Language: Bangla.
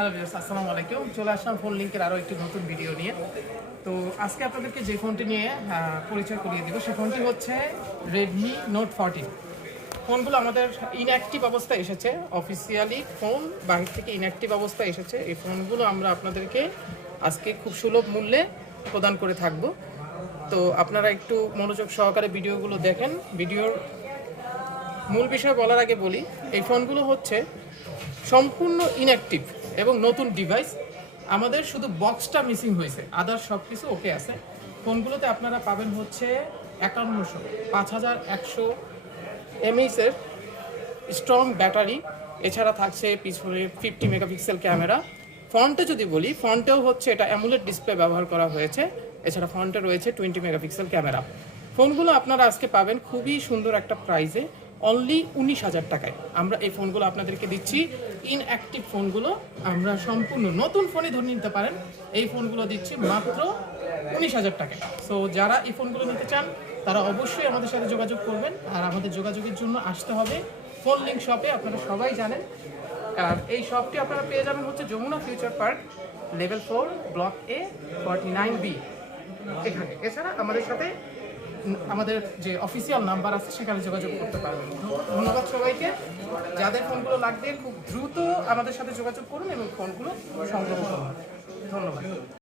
হ্যালো ভিউয়ার্স, আসসালামু আলাইকুম। চলে আসলাম ফোন লিঙ্কের আরও একটি নতুন ভিডিও নিয়ে। তো আজকে আপনাদেরকে যে ফোনটি নিয়ে পরিচয় করিয়ে দিব সে ফোনটি হচ্ছে রেডমি নোট 14। ফোনগুলো আমাদের ইনঅ্যাক্টিভ অবস্থায় এসেছে, অফিসিয়ালি ফোন বাহির থেকে ইনঅ্যাক্টিভ অবস্থায় এসেছে। এই ফোনগুলো আমরা আপনাদেরকে আজকে খুব সুলভ মূল্যে প্রদান করে থাকব। তো আপনারা একটু মনোযোগ সহকারে ভিডিওগুলো দেখেন। ভিডিওর মূল বিষয় বলার আগে বলি, এই ফোনগুলো হচ্ছে সম্পূর্ণ ইনঅ্যাক্টিভ এবং নতুন ডিভাইস। আমাদের শুধু বক্সটা মিসিং হয়েছে, আদার সব কিছু ওকে আছে। ফোনগুলোতে আপনারা পাবেন হচ্ছে 5100 এমএইচের স্ট্রং ব্যাটারি, এছাড়া থাকছে পিছনে 50 মেগাপিক্সেল ক্যামেরা। ফ্রন্টে যদি বলি, ফ্রন্টেও হচ্ছে এটা অ্যামুলেট ডিসপ্লে ব্যবহার করা হয়েছে। এছাড়া ফ্রন্টে রয়েছে 20 মেগাপিক্সেল ক্যামেরা। ফোনগুলো আপনারা আজকে পাবেন খুবই সুন্দর একটা প্রাইসে, অনলি 19,000 টাকায়। আমরা এই ফোনগুলো আপনাদেরকে দিচ্ছি। ইনঅ্যাক্টিভ ফোনগুলো আমরা সম্পূর্ণ নতুন ফোনই ধরে নিতে পারেন, এই ফোনগুলো দিচ্ছি মাত্র 19,000 টাকায়। সো যারা এই ফোনগুলো নিতে চান তারা অবশ্যই আমাদের সাথে যোগাযোগ করবেন। আর আমাদের যোগাযোগের জন্য আসতে হবে ফোন লিঙ্ক শপে, আপনারা সবাই জানেন। আর এই শপটি আপনারা পেয়ে যাবেন হচ্ছে Jamuna future park, level 4, block A, 49B এখানে। এছাড়া আমাদের সাথে আমাদের যে অফিসিয়াল নাম্বার আছে সেখানে যোগাযোগ করতে পারবেন। ধন্যবাদ সবাইকে। যাদের ফোনগুলো লাগবে খুব দ্রুত আমাদের সাথে যোগাযোগ করুন এবং ফোনগুলো সংগ্রহ করুন। ধন্যবাদ।